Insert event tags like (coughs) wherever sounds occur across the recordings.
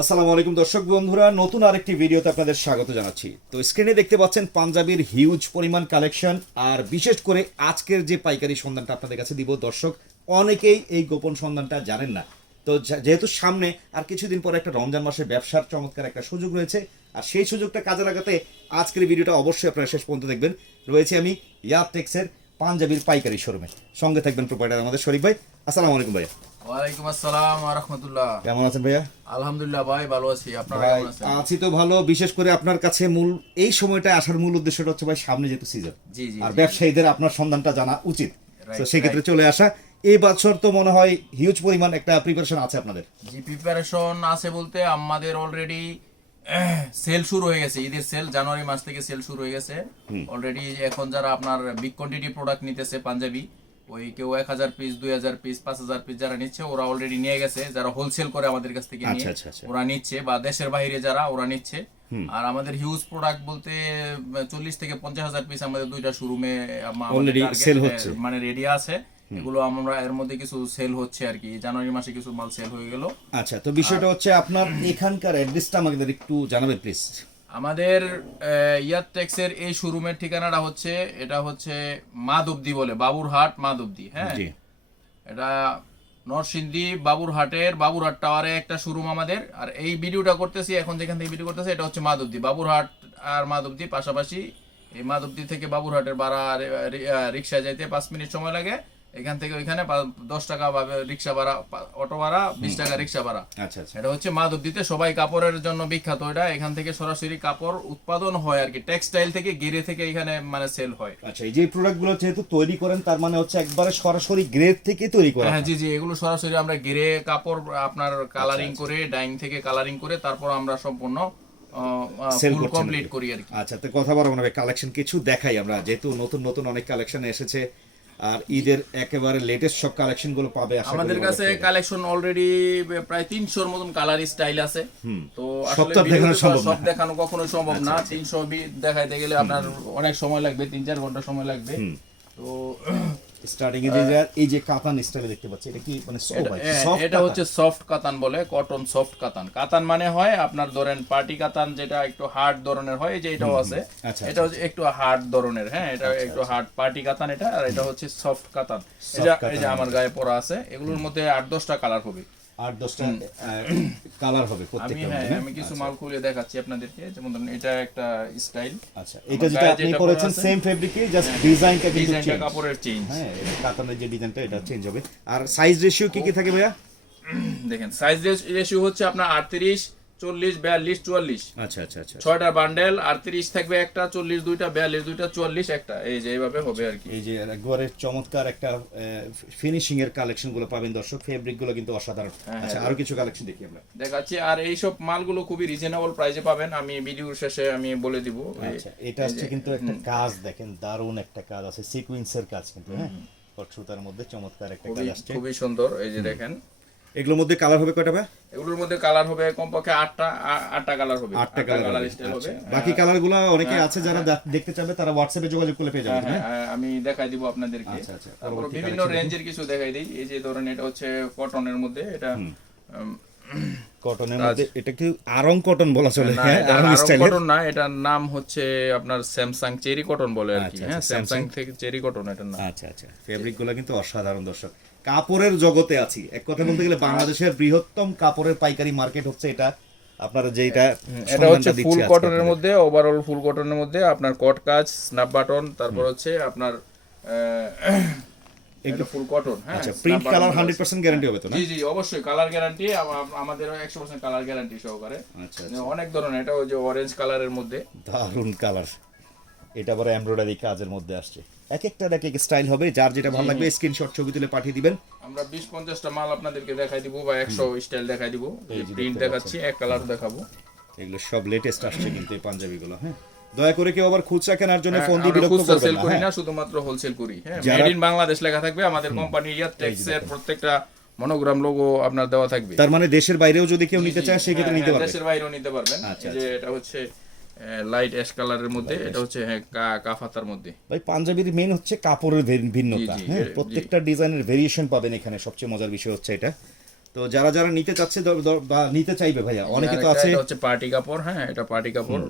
আসসালামু আলাইকুম দর্শক বন্ধুরা, নতুন আরেকটি ভিডিওতে আপনাদের স্বাগত জানাচ্ছি। তো স্ক্রিনে দেখতে পাচ্ছেন পাঞ্জাবির হিউজ পরিমাণ কালেকশন আর বিশেষ করে আজকের যে পাইকারি সন্ধানটা আপনাদের কাছে দিব, দর্শক, অনেকেই এই গোপন সন্ধানটা জানেন না। তো যেহেতু সামনে আর কিছুদিন পরে একটা রমজান মাসে ব্যবসার চমৎকার একটা সুযোগ রয়েছে, আর সেই সুযোগটা কাজে লাগাতে আজকের ভিডিওটা অবশ্যই আপনারা শেষ পর্যন্ত দেখবেন। রয়েছে আমি ইয়াব টেক্সের পাঞ্জাবির পাইকারি শোরুমে। সঙ্গে থাকবেন প্রোপাইটার আমাদের শরীফ ভাই। আসসালামু আলাইকুম ভাইয়া। ওয়ালাইকুম আসসালাম রহমতুল্লাহ। কেমন আছেন ভাইয়া? আলহামদুলিল্লাহ ভাই ভালো আছি। আপনারা কেমন আছেন? আছি তো ভালো বিশেষ করে আপনার কাছে মূল এই সময়টা আসার মূল উদ্দেশ্যটা হচ্ছে ভাই সামনে যেহেতু সিজন জি জি আর ব্যবসায়ীদের আপনার সন্ধানটা জানা উচিত। তো সেক্ষেত্রে চলে আসা। এই বছর তো মনে হয় হিউজ পরিমাণ একটা প্রিপারেশন আছে আপনাদের। জি প্রিপারেশন আছে বলতে আমাদের অলরেডি সেল (clears throat) শুরু হয়ে গেছে। ঈদের সেল জানুয়ারি মাস থেকে সেল শুরু হয়ে গেছে। অলরেডি এখন যারা আপনার বিগ কোয়ান্টিটি প্রোডাক্ট নিতেছে পাঞ্জাবি ওই কেউ এক হাজার পিস দুই হাজার পিস পাঁচ হাজার পিস যারা নিচ্ছে ওরা অলরেডি নিয়ে গেছে যারা হোলসেল করে আমাদের কাছ থেকে নিয়ে আচ্ছা, আচ্ছা, আচ্ছা। ওরা নিচ্ছে বা দেশের বাইরে যারা ওরা নিচ্ছে। আর আমাদের হিউজ প্রোডাক্ট বলতে চল্লিশ থেকে পঞ্চাশ হাজার পিস আমাদের দুইটা শোরুমে। মানে রেডি আছে। এগুলো আমরা এর মধ্যে কিছু সেল হচ্ছে আর কি। জানুয়ারি মাসে কিছু মাল সেল হয়ে গেল। আচ্ছা তো বিষয়টা হচ্ছে আপনার এখানকার অ্যাড্রেসটা আমাদের একটু জানাবেন প্লিজ আমাদের ইয়ার টেক্সের এই শোরুমের ঠিকানাটা হচ্ছে এটা হচ্ছে মাদবদি বলে বাবুরহাট মাদবদি হ্যাঁ? এটা নরসিংদী বাবুরহাটের বাবুরহাট টাওয়ারে একটা শোরুম আমাদের আর এই ভিডিওটা করতেছি এখন যেখান থেকে ভিডিও করতেছি এটা হচ্ছে মাধবদী বাবুরহাট আর মাধবদী পাশাপাশি এই মাধবদী থেকে বাবুরহাটের ভাড়া রিক্সা যাইতে পাঁচ মিনিট সময় লাগে। এখান থেকে ওইখানে দশ টাকা বা রিক্সা ভাড়া অটো ভাড়া বিশ টাকা রিক্সা ভাড়া। আচ্ছা আচ্ছা। এটা হচ্ছে মাধবদীতে সবাই কাপড়ের জন্য বিখ্যাত। এটা এখান থেকে সরাসরি কাপড় উৎপাদন হয় আর কি। টেক্সটাইল থেকে গিরে থেকে এখানে মানে সেল হয়। আচ্ছা এই যে প্রোডাক্টগুলো যেহেতু তৈরি করেন তার মানে হচ্ছে একবারে সরাসরি গ্রেড থেকে তৈরি করা হ্যাঁ জি জি এগুলো সরাসরি আমরা গিরে কাপড় আপনার কালারিং আচ্ছা, করে ডাইং থেকে কালারিং করে তারপর আমরা সম্পূর্ণ কমপ্লিট করি আর কি। আচ্ছা তো কথা বলা হবে কালেকশন কিছু দেখাই আমরা। যেহেতু নতুন নতুন অনেক কালেকশন এসেছে আর ঈদের একেবারে লেটেস্ট সব কালেকশনগুলো পাবে আমাদের কাছে কালেকশন অলরেডি প্রায় তিনশোর মতন কালার স্টাইল আছে। তো সব দেখানো ভিডিওতে সম্ভব সব না। আচ্ছা, দেখানো কখনো সম্ভব না। তিনশো দেখাইতে গেলে আপনার অনেক সময় লাগবে তিন চার ঘণ্টা সময় লাগবে। তো স্টার্টিং এ যে এই যে কাতান স্টাইলে দেখতে পাচ্ছি এটা কি মানে soft এটা হচ্ছে সফট কাতান বলে কটন সফট কাতান। কাতান মানে হয় আপনার ধরেন পার্টি কাতান যেটা একটু হার্ড ধরনের হয় যে এটাও আছে। আচ্ছা, এটা হচ্ছে একটু হার্ড ধরনের হ্যাঁ এটা একটু হার্ড পার্টি কাতান এটা আর এটা হচ্ছে সফট কাতান। এই যে আমার গায়ে পরা আছে এগুলোর মধ্যে আট দশটা কালার হবে। আট দশটা কালার হবে প্রত্যেকটা হ্যাঁ আমি কিছু মাল খুলে দেখাচ্ছি আপনাদেরকে। যেমন ধরুন এটা একটা স্টাইল আচ্ছা এটা যেটা আপনি করেছেন সেম ফেব্রিকে জাস্ট ডিজাইনটা কিন্তু ডিজাইনটা কাপড়ের চেঞ্জ হ্যাঁ কাতানের যে ডিজাইনটা এটা চেঞ্জ হবে। আর সাইজ রেশিও কি কি থাকে ভাইয়া? দেখেন সাইজ রেশিও হচ্ছে আপনার আটত্রিশ চল্লিশ বিয়াল্লিশ চুয়াল্লিশ। আচ্ছা আচ্ছা আচ্ছা। ছয়টা বান্ডেল আটত্রিশ থাকবে একটা চল্লিশ দুইটা বিয়াল্লিশ দুইটা চুয়াল্লিশ একটা। এই যে এইভাবে হবে আর কি। এই যে একবারে চমৎকার একটা ফিনিশিং এর কালেকশনগুলো পাবেন দর্শক। ফেব্রিকগুলো কিন্তু অসাধারণ। হ্যাঁ, আচ্ছা আরও কিছু কালেকশন দেখি আমরা। দেখাচ্ছি আর এইসব মালগুলো খুবই রিজনেবল প্রাইসে পাবেন। আমি ভিডিওর শেষে আমি বলে দিব। আচ্ছা এটা হচ্ছে কিন্তু একটা কাজ দেখেন দারুণ একটা কাজ আছে। সিকোয়েন্সের কাজ কিন্তু হ্যাঁ? কট মধ্যে চমৎকার একটা কাজ আসছে। খুবই সুন্দর। এই যে দেখেন এগুলোর মধ্যে কালার হবে কয়টা ভাই? এগুলোর মধ্যে কালার হবে কমপক্ষে আটটা আটটা কালার হবে। আটটা কালার স্টাইল হবে। হ্যাঁ, বাকি কালারগুলো অনেকে আছে যারা দেখতে চাবে তারা হোয়াটসঅ্যাপে যোগাযোগ করলে পেয়ে যাবে হ্যাঁ, হ্যাঁ, আমি দেখাই দিব আপনাদেরকে। আচ্ছা, আচ্ছা। বিভিন্ন রেঞ্জের কিছু দেখাই দিই। এই যে ধরেন এটা হচ্ছে কটনের মধ্যে এটা কটনের মধ্যে এটা কি আরং কটন বলা চলে? হ্যাঁ আরং স্টাইলের কটন না এটার নাম হচ্ছে আপনার স্যামসাং চেরি কটন বলে আর কি। আচ্ছা, হ্যাঁ আচ্ছা, স্যামসাং থেকে চেরি কটন এটার নাম। আচ্ছা আচ্ছা। ফেব্রিকগুলো কিন্তু অসাধারণ দর্শক। কাপড়ের জগতে আছি। এক কথা বলতে গেলে বাংলাদেশের বৃহত্তম কাপড়ের পাইকারি মার্কেট হচ্ছে এটা। আপনারা যেটা এটা হচ্ছে ফুল কটনের মধ্যে ওভারঅল ফুল কটনের মধ্যে আপনার কট কাজ স্ন্যাপ বাটন তারপর হচ্ছে আপনার এটা ফুল কটন হ্যাঁ আচ্ছা প্রিন্ট কালার দেওয়া হান্ড্রেড পার্সেন্ট গ্যারান্টি হবে তো না? জি জি অবশ্যই কালার গ্যারান্টি আমাদের একশো পার্সেন্ট কালার গ্যারান্টি সহকারে। আচ্ছা অনেক ধরনের এটা ওই যে অরেঞ্জ কালারের মধ্যে। দারুণ কালার এটা আবার এমব্রয়ডারি কাজের মধ্যে আসছে। এক একটা এক এক স্টাইল হবে যার যেটা ভালো লাগবে স্ক্রিনশট ছবি তুলে পাঠিয়ে দিবেন। আমরা বিশ পঞ্চাশটা মাল আপনাদেরকে দেখাই দিব বা একশো স্টাইল দেখাই দিব। প্রিন্ট দেখাচ্ছি এক কালার দেখাবো। এগুলো সব লেটেস্ট আসছে কিন্তু এই পাঞ্জাবিগুলো হ্যাঁ। দয়া করে কেউ আবার খুচরা কেনার জন্য ফোন দিয়ে বিরক্ত করবেন সেল না করি হ্যাঁ? না শুধুমাত্র হোলসেল করি হ্যাঁ। মেড ইন বাংলাদেশ লেখা থাকবে আমাদের কোম্পানি ইয়ার টেক্স এর প্রত্যেকটা মনোগ্রাম লোগো আপনার দেওয়া থাকবে। তার মানে দেশের বাইরেও যদি কেউ নিতে চায় হ্যাঁ, সেক্ষেত্রে হ্যাঁ, নিতে পারবে। দেশের বাইরেও নিতে পারবেন। আচ্ছা, যে এটা হচ্ছে লাইট অ্যাশ কালারের মধ্যে এটা হচ্ছে হ্যাঁ কা- কাফাতার মধ্যে। ভাই পাঞ্জাবির মেন হচ্ছে কাপড়ের ভিন্নতা। হ্যাঁ প্রত্যেকটা ডিজাইনের ভেরিয়েশন পাবেন এখানে। সবচেয়ে মজার বিষয় হচ্ছে এটা। তো যারা যারা নিতে চাচ্ছে বা নিতে চাইবে ভাইয়া অনেকে তো আছে হচ্ছে পার্টি কাপড় হ্যাঁ এটা পার্টি কাপড়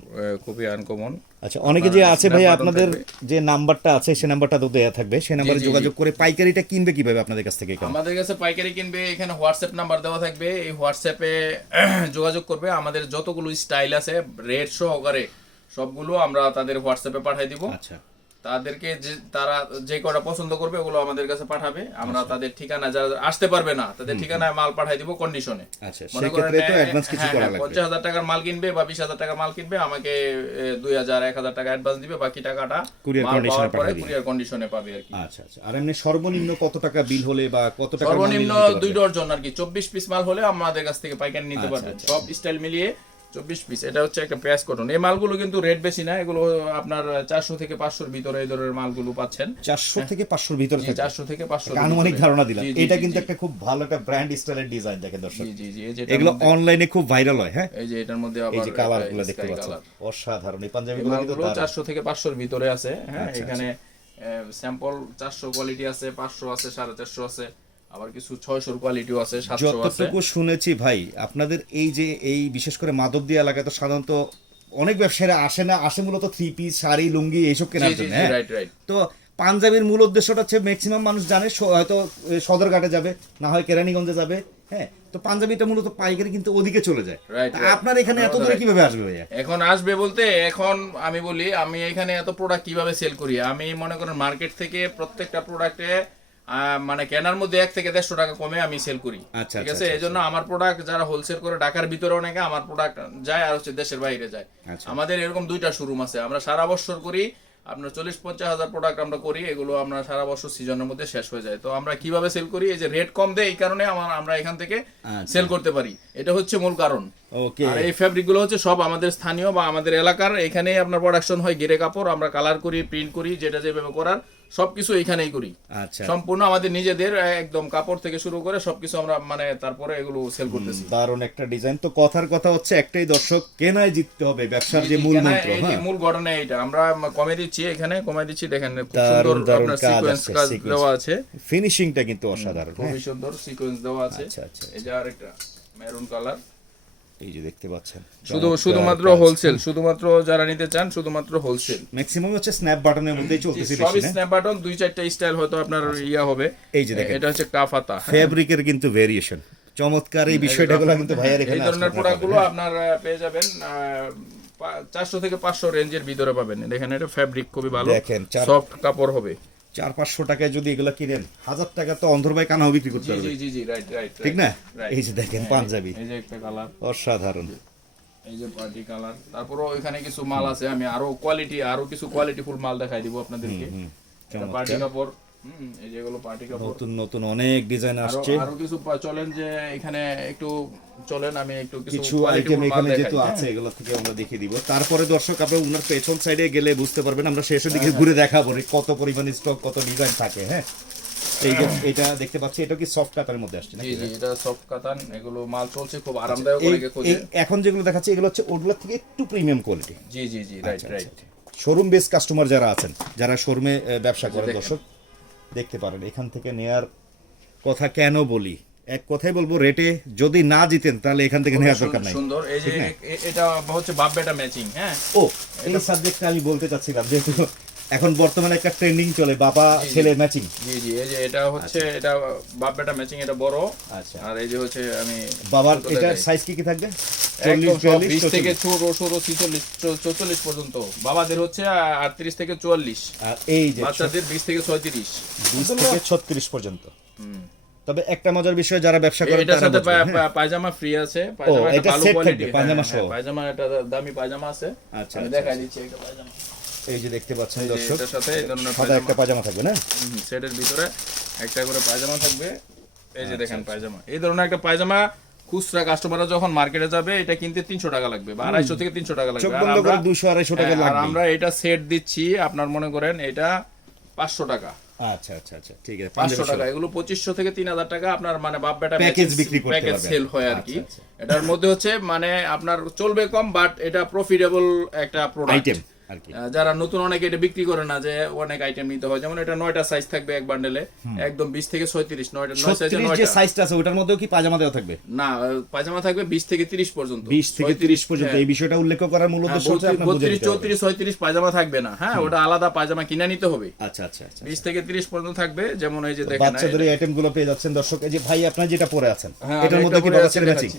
খুবই আনকমন আচ্ছা অনেকে যে আছে ভাইয়া আপনাদের যে নাম্বারটা আছে সেই নাম্বারটা তো দেয়া থাকবে। সেই নাম্বারে। যোগাযোগ করে পাইকারিটা কিনবে কীভাবে আপনাদের কাছ থেকে আমাদের কাছে পাইকারি কিনবে এখানে হোয়াটসঅ্যাপ নাম্বার দেওয়া থাকবে। এই হোয়াটসঅ্যাপে (clears throat) যোগাযোগ করবে। আমাদের যতগুলো স্টাইল আছে রেট সহকারে সবগুলো আমরা তাদের হোয়াটসঅ্যাপে পাঠিয়ে দিব। আচ্ছা। তাদেরকে যে তারা যে কটা পছন্দ করবে ওগুলো আমাদের কাছে পাঠাবে। আমরা আচ্ছা। তাদের ঠিকানা যারা আসতে পারবে না তাদের ঠিকানায় মাল পাঠিয়ে দিব কন্ডিশনে আচ্ছা করা লাগবে। পঞ্চাশ হাজার টাকার মাল কিনবে বা বিশ হাজার টাকার মাল কিনবে আমাকে দুই হাজার এক হাজার টাকা অ্যাডভান্স দিবে বাকি টাকাটা মাল পাওয়ার পরে কুরিয়ার কন্ডিশনে পাবে আর কি। আচ্ছা আচ্ছা। আর এমনি সর্বনিম্ন কত টাকা বিল হলে বা কত টাকা সর্বনিম্ন দুই ডজন আর কি চব্বিশ পিস মাল হলে আমাদের কাছ থেকে পাইকারি নিতে পারবে। আচ্ছা, সব স্টাইল মিলিয়ে চব্বিশ পিস এটা হচ্ছে একটা প্যাস কটন এই মালগুলো কিন্তু রেট বেশি না এগুলো আপনার চারশো থেকে পাঁচশোর ভিতরে এই ধরনের মালগুলো পাচ্ছেন। চারশো থেকে পাঁচশোর ভিতরে চারশো থেকে পাঁচশো আনুমানিক ধারণা দিলাম। এটা কিন্তু একটা খুব ভালো একটা ব্র্যান্ড স্টাইলের ডিজাইন দেখেন দর্শক। জি জি এগুলো অনলাইনে খুব ভাইরাল হয় হ্যাঁ? এই যে এটার মধ্যে আবার এই যে কালারগুলো দেখতে পাচ্ছেন। অসাধারণ। এই পাঞ্জাবি গুলো কিন্তু মালগুলো দারুণ। চারশো থেকে পাঁচশোর ভিতরে আছে হ্যাঁ? আচ্ছা, এখানে স্যাম্পল চারশো কোয়ালিটি আছে পাঁচশো আছে সাড়ে চারশো আছে। আবার কিছু ছয়শোর কোয়ালিটিও আছে যতটুকু শুনেছি ভাই আপনাদের এই যে এই বিশেষ করে এলাকায় তো সাধারণত অনেক ব্যবসায়ীরা আসে না আসে মূলত থ্রি পিস শাড়ি লুঙ্গি এইসব কেনার জন্য হ্যাঁ? তো পাঞ্জাবির মূল উদ্দেশ্যটা হচ্ছে ম্যাক্সিমাম মানুষ জানে হয়তো সদরঘাটে যাবে না হয় কেরানীগঞ্জে যাবে হ্যাঁ? তো পাঞ্জাবিটা মূলত পাইকারি কিন্তু ওদিকে চলে যায়. আপনার এখানে এত দূরে কীভাবে আসবে ভাইয়া? এখন আসবে বলতে এখন আমি বলি আমি এখানে এত প্রোডাক্ট কীভাবে সেল করি? আমি মনে করেন মার্কেট থেকে প্রত্যেকটা প্রোডাক্টে মানে কেনার মধ্যে এক থেকে দেড়শো টাকা কমে আমি সেল করি। আচ্ছা, ঠিক আচ্ছা, আছে? আচ্ছা, এই জন্য আমার প্রোডাক্ট যারা হোলসেল করে ঢাকার ভিতরে অনেকে আমার প্রোডাক্ট যায় আর হচ্ছে দেশের বাইরে যায়। আমাদের এরকম দুইটা শোরুম আছে। আমরা সারা বছর করি আপনার চল্লিশ পঞ্চাশ হাজার প্রোডাক্ট আমরা করি এগুলো আমরা সারা বছর সিজনের মধ্যে শেষ হয়ে যায়। তো আমরা কীভাবে সেল করি? এই যে রেট কম দেয় এই কারণে আমার আমরা এখান থেকে। সেল করতে পারি। এটা হচ্ছে মূল কারণ। আর এই ফ্যাব্রিকগুলো হচ্ছে সব আমাদের স্থানীয় বা আমাদের এলাকার। এখানে আপনার প্রোডাকশন হয় গেরে কাপড়। আমরা কালার করি প্রিন্ট করি যেটা যেভাবে করার। সবকিছু এখানেই করি। আচ্ছা। সম্পূর্ণ আমাদের নিজেদের একদম কাপড় থেকে শুরু করে সবকিছু আমরা মানে তারপরে এগুলো সেল করতেছি। দারুণ একটা ডিজাইন তো কথার কথা হচ্ছে একটাই দর্শক কেনায় জিততে হবে ব্যবসার যে মূল মন্ত্র এই হ্যাঁ। মূল ঘটনা এটা আমরা কমে দিচ্ছি এখানে কমে দিচ্ছি দেখেন খুব সুন্দর আপনার সিকোয়েন্স কাজ। দেওয়া আছে। ফিনিশিংটা কিন্তু অসাধারণ হ্যাঁ। খুবই সুন্দর সিকোয়েন্স দেওয়া আছে। আচ্ছা, আচ্ছা, এই যে আরেকটা মেরুন কালার এই যে দেখতে পাচ্ছেন শুধু শুধুমাত্র হোলসেল শুধুমাত্র যারা নিতে চান শুধুমাত্র হোলসেল ম্যাক্সিমাম হচ্ছে স্ন্যাপ বাটনের মধ্যেই চলতেছে সবই বেশি না স্ন্যাপ বাটন দুই চারটা স্টাইল হয়তো আপনার ইয়া হবে। এই যে দেখেন। এটা হচ্ছে কাফাতা। ফেব্রিকের কিন্তু ভেরিয়েশন চমৎকার এই বিষয়টাগুলো কিন্তু ভাইয়ার এই ধরনের আসলে প্রোডাক্টগুলো আপনার পেয়ে যাবেন চারশো থেকে পাঁচশো রেঞ্জের ভিতরে পাবেন। দেখেন এটা ফ্যাব্রিক খুবই ভালো। সফট কাপড় হবে। চার পাঁচশো টাকায় যদি এগুলো কিনেন হাজার টাকা তো অন্ধর ভাই কানাও বিক্রি করতে পারবে। ঠিক না? এই যে দেখেন পাঞ্জাবি। এই যে একটা কালার অসাধারণ। এই যে পার্টি কালার তারপর ওইখানে কিছু মাল আছে আমি আরও কোয়ালিটি আরও কিছু কোয়ালিটি ফুল মাল দেখাই দিব আপনাদেরকে। পার্টি কাপড়। এই যেগুলো পার্টি কাপড়। নতুন নতুন অনেক ডিজাইন আসছে। আরও কিছু চলেন যে এখানে একটু চলেন আমি একটু কিছু আইটেম এখানে যেহেতু হ্যাঁ? আছে এগুলো থেকে আমরা দেখিয়ে দিব। তারপরে দর্শক আপনার উনার পেছন সাইডে গেলে বুঝতে পারবেন আমরা শেষের দিকে ঘুরে দেখাবো কত পরিমাণ স্টক কত ডিজাইন থাকে হ্যাঁ? এই যে এটা দেখতে পাচ্ছি এটা কি সফট কাটার মধ্যে আসছে নাকি? জি এটা সফট কাতান এগুলো মাল চলছে খুব আরামদায়ক অনেকে খোঁজে। এখন যেগুলো দেখাচ্ছে এগুলো হচ্ছে ওগুলোর থেকে একটু প্রিমিয়াম কোয়ালিটি জি জি জি right right showroom base customer যারা আছেন যারা শোরুমে ব্যবসা করেন। দর্শক দেখতে পারেন। এখান থেকে নেয়ার কথা কেন বলি? এক কথাই বলব রেটে যদি না জিতেন তাহলে এখান থেকে নেওয়ার দরকার নাই। সুন্দর এই যে এটা হচ্ছে বাপ বেটা ম্যাচিং হ্যাঁ? ও এই সাবজেক্টটা আমি বলতে চাচ্ছিলাম যেহেতু এখন বর্তমানে একটা ট্রেন্ডিং চলে বাবা ছেলে ম্যাচিং জি জি এই যে এটা হচ্ছে এটা বাপ বেটা ম্যাচিং এটা বড়। আচ্ছা। আর এই যে হচ্ছে আমি বাবার এটা সাইজ কি কি থাকবে? একদম চল্লিশ সব বিয়াল্লিশ বিশ থেকে চৌচল্লিশ। ষোলো ষোলো ছিচল্লিশ চৌচল্লিশ পর্যন্ত। বাবাদের হচ্ছে আটত্রিশ থেকে চুয়াল্লিশ। আর এই যে বাচ্চাদের বিশ থেকে ছয়ত্রিশ। বিশ থেকে ছত্রিশ পর্যন্ত। তবে একটা মজার বিষয় যারা ব্যবসা করেন এটার সাথে পায়জামা ফ্রি আছে। পায়জামা ভালো কোয়ালিটি পায়জামা সহ। পায়জামা একটা দামি পায়জামা আছে। আচ্ছা, আচ্ছা, দেখাই দিচ্ছি একটা পায়জামা। এই যে দেখতে পাচ্ছেন দর্শক সাথে এই ধরনের সাদা একটা পায়জামা। থাকবে না? সেটের ভিতরে একটা করে পায়জামা থাকবে। এই আচ্ছা, যে দেখেন পায়জামা। এই ধরনের একটা পায়জামা খুচরা কাস্টমাররা যখন মার্কেটে যাবে এটা কিনতে তিনশো টাকা লাগবে বা আড়াইশো থেকে তিনশো টাকা লাগবে। দুশো আড়াইশো টাকা হ্যাঁ, লাগবে। আমরা এটা সেট দিচ্ছি আপনার মনে করেন এটা পাঁচশো টাকা। আচ্ছা আচ্ছা আচ্ছা ঠিক আছে পাঁচশো টাকা এগুলো পঁচিশশো থেকে তিন হাজার টাকা আপনার মানে বাপ বেটা Package বিক্রি করতে প্যাকেজ সেল হয় আর কি। আচ্ছা, আচ্ছা। এটার মধ্যে হচ্ছে মানে আপনার চলবে কম বাট এটা প্রফিটেবল একটা প্রোডাক্ট যারা নতুন অনেকে এটা বিক্রি করে না যে অনেক আইটেম নিতে হয়। যেমন এটা নয়টা সাইজ থাকবে এক বান্ডেলে একদম বিশ থেকে ছয়ত্রিশ নয়টা নয় সাইজে নয়টা। সাইজটা আছে ওটার মধ্যেও কি পাজামা দেওয়া থাকবে? না আহ, পায়জামা থাকবে বিশ থেকে তিরিশ পর্যন্ত। বিশ থেকে তিরিশ পর্যন্ত হ্যাঁ। এই বিষয়টা উল্লেখ করার মূল উদ্দেশ্য হচ্ছে আপনার বুঝে বত্রিশ চৌত্রিশ ছয়ত্রিশ পায়জামা থাকবে না। হ্যাঁ ওটা আলাদা পায়জামা কিনে নিতে হবে। আচ্ছা আচ্ছা আচ্ছা বিশ থেকে তিরিশ পর্যন্ত থাকবে। যেমন এই যে দেখেন বাচ্চাদের এই আইটেমগুলো পেয়ে যাচ্ছেন দর্শক। এই যে ভাই আপনার যেটা পরে আছেন হ্যাঁ, এটার মধ্যে কি বাবা ছেলে ম্যাচিং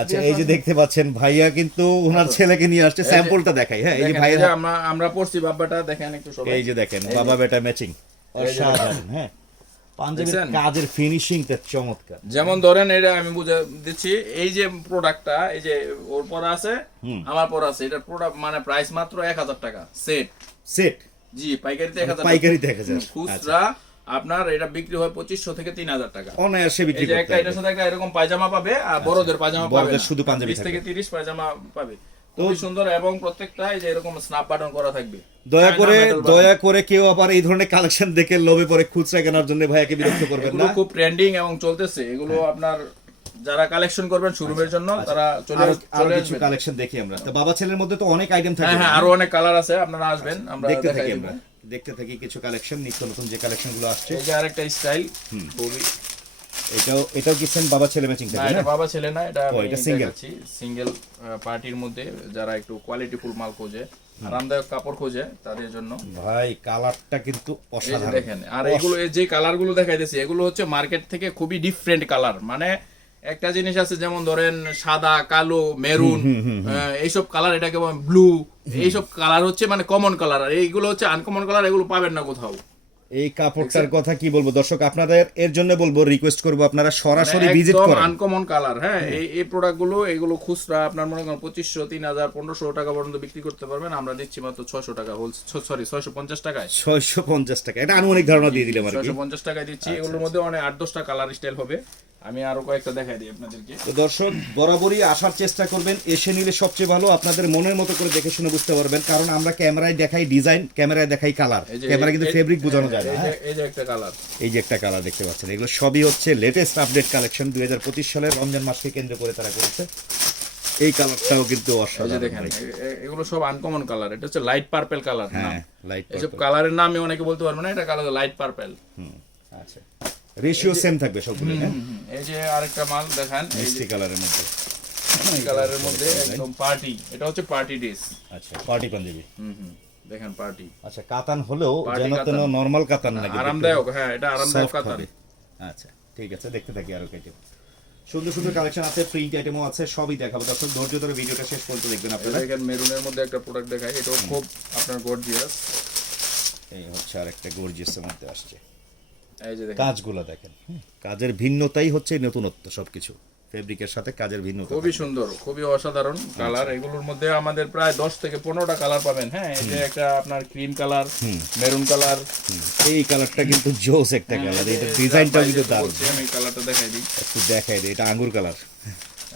আচ্ছা এই যে দেখতে পাচ্ছেন ভাইয়া কিন্তু ওনার ছেলেকে নিয়ে আসছে স্যাম্পলটা দেখাই। হ্যাঁ এই যে ভাইয়ের আমরা আমরা পড়ছি বাব্বাটা দেখেন একটু সবাই। এই যে দেখেন বাবা বেটা ম্যাচিং অসাধারণ হ্যাঁ। পাঞ্জাবের? কাজের ফিনিশিংটা চমৎকার। যেমন ধরেন এটা আমি বুঝে দিচ্ছি এই যে প্রোডাক্টটা এই যে ওর পর আছে আমার পর আছে এটা প্রোডাক্ট মানে প্রাইস মাত্র এক হাজার টাকা সেট সেট জি পাইকারিতে এক হাজার পাইকারিতে 1000 আচ্ছা। খুচরা আপনার এটা বিক্রি হয় পঁচিশশো থেকে তিন হাজার টাকা। অনায়াসে বিক্রি একটা এটার সাথে একটা এরকম পায়জামা পাবে আর বড়দের পায়জামা পাবে শুধু পাঞ্জাবি থেকে তিরিশ পায়জামা পাবে। খুবই সুন্দর এবং প্রত্যেকটা এই যে এরকম স্ন্যাপ বাটন করা থাকবে। দয়া করে দয়া করে কেউ আবার এই ধরনের কালেকশন দেখে লোভে পরে খুচরা কেনার জন্য ভাইয়াকে বিরক্ত করবেন না। খুব ট্রেন্ডিং এবং চলতেছে। এগুলো আপনার যারা কালেকশন করবেন শোরুমের জন্য তারা চলে আরও কিছু কালেকশন দেখি আমরা। তো বাবা ছেলের মধ্যে তো অনেক আইটেম হ্যাঁ থাকে। হ্যাঁ আরও অনেক কালার আছে আপনারা আসবেন আমরা দেখতে থাকি আমরা। দেখতে থাকি কিছু কালেকশন নিত্য নতুন যে কালেকশনগুলো আসছে। এই যে আরেকটা স্টাইল খুবই এটাও এটাও কি সেম বাবা ছেলে ম্যাচিং না থাকে এটা না? বাবা ছেলে না এটা আমি single? সিঙ্গেল পার্টির মধ্যে যারা একটু কোয়ালিটি ফুল মাল খোঁজে আরামদায়ক কাপড় খোঁজে তাদের জন্য। ভাই কালারটা কিন্তু অসাধারণ। দেখেন আর এগুলো যে কালারগুলো দেখাইতেছি এগুলো হচ্ছে মার্কেট থেকে খুবই ডিফারেন্ট কালার মানে একটা জিনিস আছে যেমন ধরেন সাদা কালো মেরুন এইসব কালার এটাকে ব্লু এইসব কালার হচ্ছে মানে কমন কালার আর এইগুলো হচ্ছে আনকমন কালার এগুলো পাবেন না কোথাও। এই কাপড়টার কথা কি বলব? দর্শক আপনাদের এর জন্য বলব রিকোয়েস্ট করব আপনারা সরাসরি ভিজিট করেন আনকমন কালার হ্যাঁ? এই এই প্রোডাক্টগুলো এগুলো খুচরা আপনার মনে করেন পঁচিশশো তিন হাজার পনেরোশো টাকা পর্যন্ত বিক্রি করতে পারবেন। আমরা দিচ্ছি মাত্র ছয়শো টাকা হোল সরি ছয়শো পঞ্চাশ টাকায়। ছয়শো পঞ্চাশ টাকা এটা আনুমানিক ধারণা দিয়ে দিলাম ছয়শো পঞ্চাশ টাকায় দিচ্ছি। এগুলোর মধ্যে অনেক আট দশটা কালার স্টাইল হবে। আমি আরও কয়েকটা দেখাই দিই আপনাদেরকে। তো দর্শক বরাবরই আসার চেষ্টা করবেন এসে নিলে সবচেয়ে ভালো আপনাদের মনের মতো করে দেখে শুনে বুঝতে পারবেন কারণ আমরা ক্যামেরায় দেখাই ডিজাইন ক্যামেরায় দেখাই কালার। ক্যামেরা কিন্তু ফেব্রিক বোঝানো যায় না। এই যে- একটা কালার। এই যে একটা কালার দেখতে পাচ্ছেন এগুলো সবই হচ্ছে লেটেস্ট আপডেট কালেকশন দুই হাজার পঁচিশ সালের রমজান মাসকে কেন্দ্র করে তারা করেছে। এই কালারটাও কিন্তু অসাধারণ দেখেন এগুলো সব আনকমন কালার এটা হচ্ছে লাইট পার্পেল কালার হ্যাঁ লাইট এইসব কালারের নামে অনেকে বলতে পারবে না এটা কালার লাইট পার্পেল আচ্ছা। রেশিও সেম থাকবে সবগুলো হ্যাঁ? এই যে আরেকটা মাল দেখান মিষ্টি কালারের মধ্যে। কালারের মধ্যে একদম পার্টি। এটা হচ্ছে পার্টি ড্রেস। আচ্ছা পার্টি পাঞ্জাবি। হুম হুম। দেখেন পার্টি। আচ্ছা কাতান হলেও যেন তেন। নর্মাল কাতান না আরামদায়ক হ্যাঁ এটা আরামদায়ক কাতান। আচ্ছা ঠিক আছে দেখতে থাকি আরও কেটে সুন্দর সুন্দর কালেকশন আছে প্রিন্ট আইটেমও আছে সবই দেখাবো। দর্শক ধৈর্য ধরে ভিডিওটা শেষ পর্যন্ত দেখবেন আপনারা। দেখেন মেরুনের মধ্যে একটা প্রোডাক্ট দেখাই এটাও খুব আপনার গর্জিয়াস এই হচ্ছে আরেকটা গর্জিয়াসের মধ্যে আসছে। কাজগুলো দেখেন কাজের ভিন্নতাই হচ্ছে নতুনত্ব সবকিছু। ফেব্রিকের সাথে কাজের ভিন্নতা খুবই সুন্দর খুবই অসাধারণ কালার। এগুলোর মধ্যে আমাদের প্রায় দশ থেকে পনেরোটা কালার পাবেন হ্যাঁ? এই যে একটা আপনার ক্রিম কালার মেরুন কালার এই কালারটা কিন্তু জোস একটা কালার এটা ডিজাইনটাও কিন্তু দারুণ। আমি কালারটা দেখাই দিই। একটু দেখাই দিই এটা আঙ্গুর কালার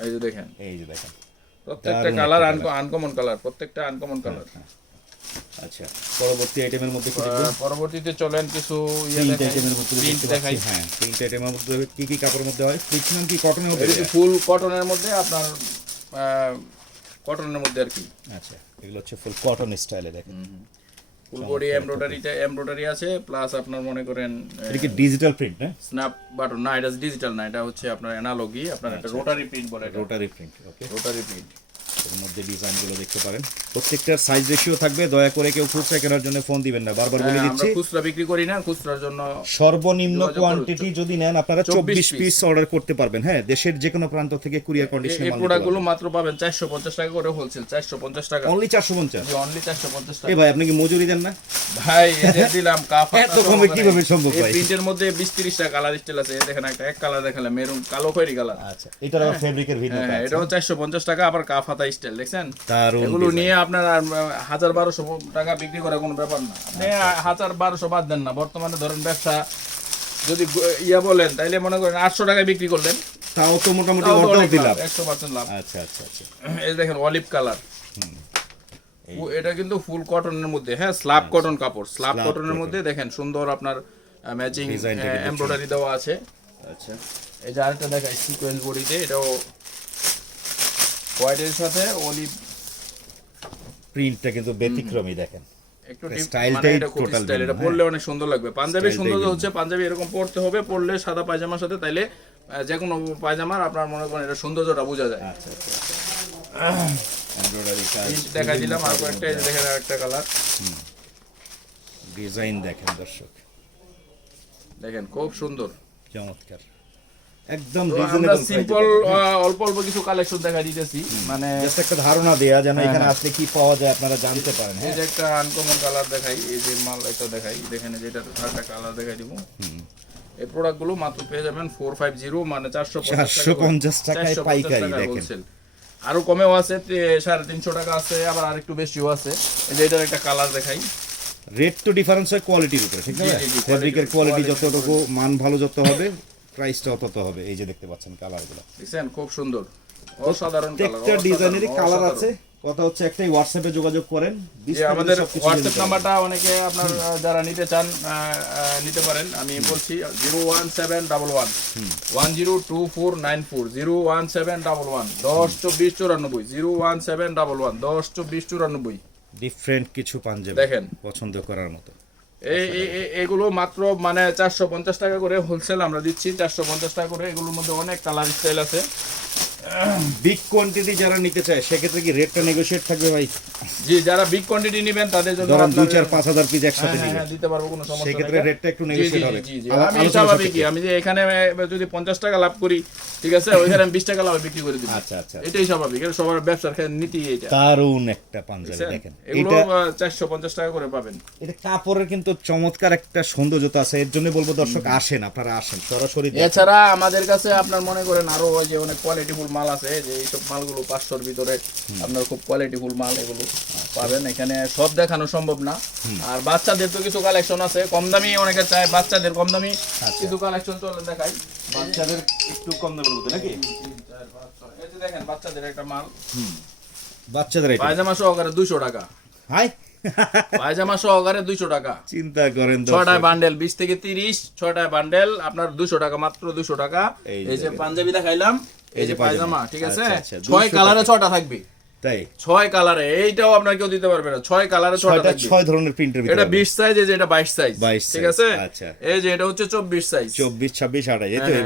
এই যে দেখেন। এই যে দেখেন। প্রত্যেকটা কালার আনকমন কালার প্রত্যেকটা আনকমন কালার আচ্ছা পরবর্তী আইটেমের মধ্যে পরবর্তীতে চলেন কিছু ইয়ে প্রিন্ট আইটেমের মধ্যে প্রিন্ট দেখাই। হ্যাঁ প্রিন্ট আইটেমের মধ্যে কি কি কাপড়ের মধ্যে হয়? ফ্রিকশন কি? কটনের এটা ফুল কটনের মধ্যে? আপনার কটনের মধ্যে আর কি। আচ্ছা এগুলো হচ্ছে ফুল কটন স্টাইলে দেখেন। ফুল বডি এমব্রয়ডারিতে এমব্রয়ডারি আছে প্লাস আপনার মনে করেন এটা কি ডিজিটাল প্রিন্ট না স্ন্যাপ বাটন না এটা ডিজিটাল না এটা হচ্ছে আপনার অ্যানালগি আপনার একটা রোটারি প্রিন্ট বলে rotary print okay rotary print এর মধ্যে ডিজাইনগুলো দেখতে পারেন। প্রত্যেকটার সাইজ রেশিও থাকবে দয়া করে কেউ খুচরা কেনার জন্য ফোন দিবেন না বারবার বলে আমরা দিচ্ছি। খুচরা বিক্রি করি না খুচরার জন্য সর্বনিম্ন কোয়ান্টিটি যদি নেন আপনারা 24 পিস অর্ডার করতে পারবেন। হ্যাঁ দেশের যে কোনো প্রান্ত থেকে কুরিয়ার কন্ডিশনে এই প্রোডাক্টগুলো মাত্র পাবেন চারশো পঞ্চাশ টাকা করে হোলসেল চারশো পঞ্চাশ টাকা। অনলি চারশো পঞ্চাশ? অনলি চারশো পঞ্চাশ এ ভাই আপনি কি মজুরি দেন না? ভাই এই যে দিলাম (laughs) কাপ এত কমে কীভাবে সম্ভব ভাই? প্রিন্টের মধ্যে বিশ তিরিশটা কালার স্টাইল আছে। দেখেন একটা এক কালার দেখালাম মেরুন কালো খয়েরি কালার আচ্ছা এটার আবার ফেব্রিকের হ্যাঁ আছে। এটাও চারশো পঞ্চাশ টাকা আবার হাতা স্টাইল দেখছেন? এগুলো নিয়ে আপনার হাজার বারোশো টাকা বিক্রি করা কোনো ব্যাপার না। আপনি আচ্ছা, হাজার বারোশো বাদ দেন না। বর্তমানে ধরেন ব্যবসা যদি ইয়া বলেন তাইলে মনে করেন আটশো টাকায় বিক্রি করলেন। তাও তো মোটামুটি দিলাম। একশো পার্সেন্ট লাভ। আচ্ছা আচ্ছা আচ্ছা। এই দেখেন অলিভ কালার এটা কিন্তু ফুল কটনের মধ্যে হ্যাঁ স্ল্যাব কটন কাপড়। স্ল্যাব কটনের মধ্যে দেখেন সুন্দর আপনার ম্যাচিং এমব্রয়ডারি দেওয়া আছে। আচ্ছা। এই যে আরেকটা দেখাই সিকোয়েন্স বডিতে এটাও হোয়াইটের সাথে অলিভ প্রিন্টটা কিন্তু ব্যতিক্রমী দেখেন। একটু স্টাইলটাই মানে এটা স্টাইল এটা পরলে অনেক সুন্দর লাগবে। পাঞ্জাবি সুন্দর হচ্ছে পাঞ্জাবি এরকম পরতে হবে পরলে সাদা পায়জামার সাথে তাইলে যে কোনো পায়জামার আপনার মনে করেন এটা সৌন্দর্যটা বোঝা যায়। আচ্ছা আচ্ছা প্রিন্ট দেখাই দিলাম আর কয়েকটা দেখেন একটা কালার ডিজাইন দেখেন দর্শক। দেখেন খুব সুন্দর। চমৎকার। একদম রিজনেবল সিম্পল অল্প অল্প কিছু কালেকশন দেখা দিতেছি। মানে জাস্ট একটা ধারণা দেয়া যেন হ্যাঁ, এখানে হ্যাঁ। আসলে কি পাওয়া যায় আপনারা জানতে পারেন এই হ্যাঁ। যে একটা আনকমন কালার দেখাই এই যে মাল একটা দেখাই দেখেন এই যে এটা একটা কালার দেখাই দিব। এই প্রোডাক্টগুলো মাত্র পেয়ে যাবেন ফোর ফাইভ জিরো মানে 450 টাকায় পাইকারি দেখেন। আরও কমেও আছে সাড়ে তিনশো টাকা আছে আবার আরেকটু বেশিও আছে। এই যে এটার একটা কালার দেখাই। রেট তো ডিফারেন্স হয় কোয়ালিটির উপরে ঠিক জি, ফেব্রিকের কোয়ালিটি যতটুকু মান ভালো যত হবে প্রাইসটাও তত হবে এই যে দেখতে পাচ্ছেন কালারগুলো। দেখছেন খুব সুন্দর। অসাধারণ প্রত্যেকটা কালার ডিজাইনেরই কালার আছে। কথা হচ্ছে একটাই হোয়াটসঅ্যাপে যোগাযোগ করেন আমাদের হোয়াটসঅ্যাপ নাম্বারটা অনেকে আপনার যারা নিতে চান নিতে পারেন। আমি বলছি zero one seven double one. One zero two four nine four. Zero one seven double one. দশ চব্বিশ চুরানব্বই। Zero one seven double one. দশ চব্বিশ চুরানব্বই। ডিফারেন্ট কিছু পাঞ্জাবি দেখেন। পছন্দ করার মতো। এগুলো মাত্র মানে চারশো পঞ্চাশ টাকা করে হোলসেল আমরা দিচ্ছি। চারশো পঞ্চাশ টাকা করে এগুলোর মধ্যে অনেক কালার স্টাইল আছে। বিগ কোয়ান্টিটি যারা নিতে চায় সেক্ষেত্রে কি রেটটা নেগোশিয়েট থাকবে ভাই? জি যারা বিগ কোয়ান্টিটি নেবেন তাদের জন্য ধরেন দুই চার পাঁচ হাজার পিস হ্যাঁ, একসাথে হ্যাঁ, নিবে হ্যাঁ, দিতে পারব কোনো সমস্যা নেই। সেক্ষেত্রে রেটটা একটু নেগোশিয়েট হবে। আমি সাপেক্ষে। আমি যে এখানে যদি পঞ্চাশ টাকা লাভ করি ঠিক আছে ওইখানে আমি বিশ টাকা লাভ বিক্রি করে দিব। আচ্ছা আচ্ছা। এটাই স্বাভাবিক এটা সবার ব্যবসার নীতি এটা দারুণ একটা পাঞ্জাবি দেখেন। এগুলো এটা চারশো পঞ্চাশ টাকা করে পাবেন। এটা কাপড়ের কিন্তু চমৎকার একটা সৌন্দর্যতা আছে এর জন্য বলব দর্শক আসেন আপনারা আসেন সরাসরি এছাড়া আমাদের কাছে আপনার মনে করেন আরও ওই যে অনেক কোয়ালিটিফুল মাল আছে যে এইসব মালগুলো পাঁচশোর ভিতরে আপনার খুব কোয়ালিটিফুল মাল এগুলো পাবেন। এখানে সব দেখানো সম্ভব না। আর বাচ্চাদের তো কিছু কালেকশন আছে কম দামি অনেকে চায় বাচ্চাদের কম দামি কিছু কালেকশন চলে দেখাই। বাচ্চাদের একটু কম দামের মধ্যে নাকি? এই যে দেখেন বাচ্চাদের একটা মাল। বাচ্চাদের পায়জামা সহকারে দুইশো টাকা। হাই। পায়জামা সহকারে দুইশো টাকা। চিন্তা করেন দর্শক। বান্ডেল বিশ থেকে তিরিশ ছয়টায় বান্ডেল আপনার দুশো টাকা মাত্র দুশো টাকা। এই যে। পাঞ্জাবি দেখাইলাম এই যে পায়জামা। ঠিক আছে? আচ্ছা, আচ্ছা, ছয় 200 কালারে ছটা থাকবে। তাই? ছয় কালারে এইটাও আপনার কেউ দিতে পারবে না। ছয় কালারে ছটা থাকবে। ছয় ধরনের প্রিন্টের ভিতরে এটা বিশ সাইজ এই যে এটা বাইশ সাইজ 22 ঠিক আছে? আচ্ছা। এই যে এটা হচ্ছে চব্বিশ সাইজ চব্বিশ ছাব্বিশ আঠাশ এই তো হ্যাঁ,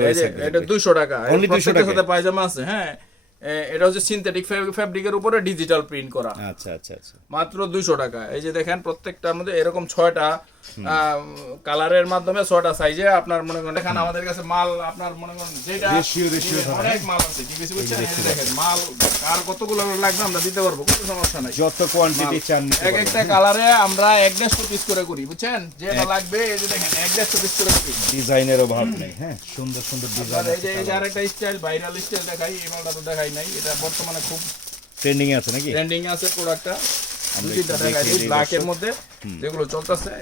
এটা। দুইশো টাকা। Only 200 প্রত্যেকটার সাথে পায়জামা আছে হ্যাঁ? এটা হচ্ছে সিনথেটিক ফ্যাব্রিকের উপরে ডিজিটাল প্রিন্ট করা। আচ্ছা আচ্ছা আচ্ছা। মাত্র দুইশো টাকা। এই যে দেখেন প্রত্যেকটার মধ্যে এরকম ছয়টা কালারের মাধ্যমে ছয়টা সাইজে আপনার মনে করেন এখানে আমাদের কাছে মাল আপনার মনে করেন যেটা অনেক মাল আছে ঠিক আছে বুঝছেন দেখেন মাল আর কতগুলো লাগবে আমরা দিতে পারব কোনো সমস্যা নাই। যত কোয়ান্টিটি চান এক একটা কালারে আমরা এক দেড়শো পিস করে করি বুঝছেন? যেটা লাগবে এই যে দেখেন এক দেড়শো পিস করে করি। ডিজাইনের অভাব নেই হ্যাঁ? সুন্দর সুন্দর ডিজাইন এই যে এই যে আরেকটা স্টাইল ভাইরাল স্টাইল দেখাই এই মালটা তো দেখাই নাই এটা বর্তমানে খুব ট্রেন্ডিং এ আছে নাকি? ট্রেন্ডিং আছে প্রোডাক্টটা দুই তিনটা দেখাই ব্ল্যাকের মধ্যে যেগুলো চলতেছে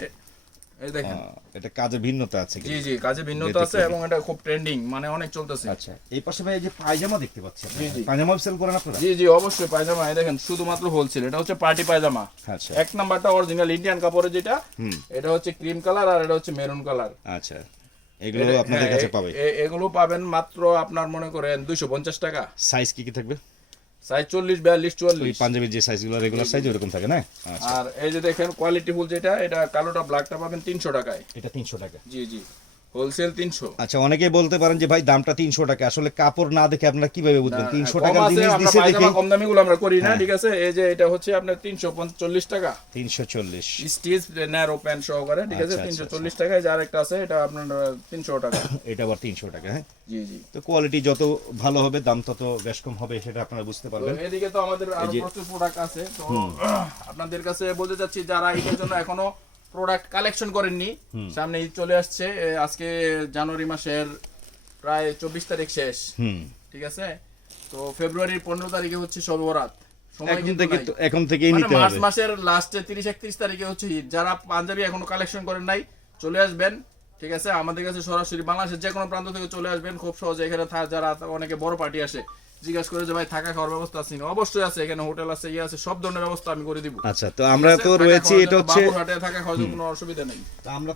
এই দেখেন। আহ, এটা কাজের ভিন্নতা আছে জি জি কাজে ভিন্নতা আছে এবং এটা খুব ট্রেন্ডিং মানে অনেক চলতেছে। আচ্ছা এই পাশে ভাই এই যে পায়জামা দেখতে পাচ্ছি জি, জি। পায়জামা সেল করেন আপনারা? জি জি অবশ্যই পায়জামা। এই দেখেন শুধুমাত্র হোলসেল এটা হচ্ছে পার্টি পায়জামা। আচ্ছা। এক নাম্বারটা অরিজিনাল ইন্ডিয়ান কাপড়ের যেটা এটা হচ্ছে ক্রিম কালার আর এটা হচ্ছে মেরুন কালার আচ্ছা এগুলো আপনাদের কাছে পাবে। এগুলো পাবেন মাত্র আপনার মনে করেন দুইশো পঞ্চাশ টাকা। সাইজ কি কি থাকবে? সাইজ চল্লিশ বিয়াল্লিশ ওই চুয়াল্লিশ পাঞ্জাবির যে সাইজগুলো রেগুলার সাইজ ওরকম থাকে না? আচ্ছা। আর এই যে দেখেন কোয়ালিটি ফুল যেটা এটা কালোটা ব্ল্যাকটা পাবেন তিনশো টাকায়। এটা তিনশো টাকা। জি জি। হোলসেল তিনশো। আচ্ছা অনেকেই বলতে পারেন যে ভাই দামটা তিনশো টাকা। আসলে কাপড় না দেখে আপনারা কীভাবে বুঝবেন? তিনশো কম টাকার জিনিস দিছে দেখে। কম দামি গুলো আমরা করি না হ্যাঁ। ঠিক আছে? এই যে এটা হচ্ছে আপনার তিনশো চল্লিশ টাকা। তিনশো চল্লিশ। স্টিচ ন্যারো প্যান্ট সহকারে ঠিক আছে? আচ্ছা, তিনশো আচ্ছা, চল্লিশ টাকায় যার একটা আছে এটা আপনার তিনশো টাকা। (coughs) এটা আবার তিনশো টাকা হ্যাঁ? জি জি। তো কোয়ালিটি যত ভালো হবে দাম তত বেশ কম হবে সেটা আপনারা বুঝতে পারবেন। এদিকে তো আমাদের আরও প্রচুর প্রোডাক্ট আছে তো আপনাদের কাছে বলতে চাচ্ছি যারা ঈদের জন্য এখনও প্রোডাক্ট কালেকশন করেননি। সামনে ঈদ চলে আসছে আজকে জানুয়ারি মাসের প্রায় চব্বিশ তারিখ শেষ। ঠিক আছে? তো ফেব্রুয়ারির পনেরো তারিখে হচ্ছে সর্বরাত। এখন থেকে এখন থেকেই মানে নিতে মার্চ মাসের লাস্টে তিরিশ একত্রিশ তারিখে হচ্ছে ঈদ। যারা পাঞ্জাবি এখনও কালেকশন করেন নাই চলে আসবেন। ঠিক আছে? আমাদের কাছে সরাসরি বাংলাদেশের যে কোনো প্রান্ত থেকে চলে আসবেন। খুব সহজে এখানে যারা অনেকে বড় পার্টি আসে জিজ্ঞাসা করে যে ভাই থাকা খাওয়ার ব্যবস্থা আছে? অবশ্যই আছে এখানে হোটেল আছে ইয়ে আছে সব ধরনের ব্যবস্থা আমি করে দিব। আচ্ছা তো আমরা তো রয়েছি এটা হচ্ছে হাটে থাকা খাওয়ার কোনো অসুবিধা নেই। আমরা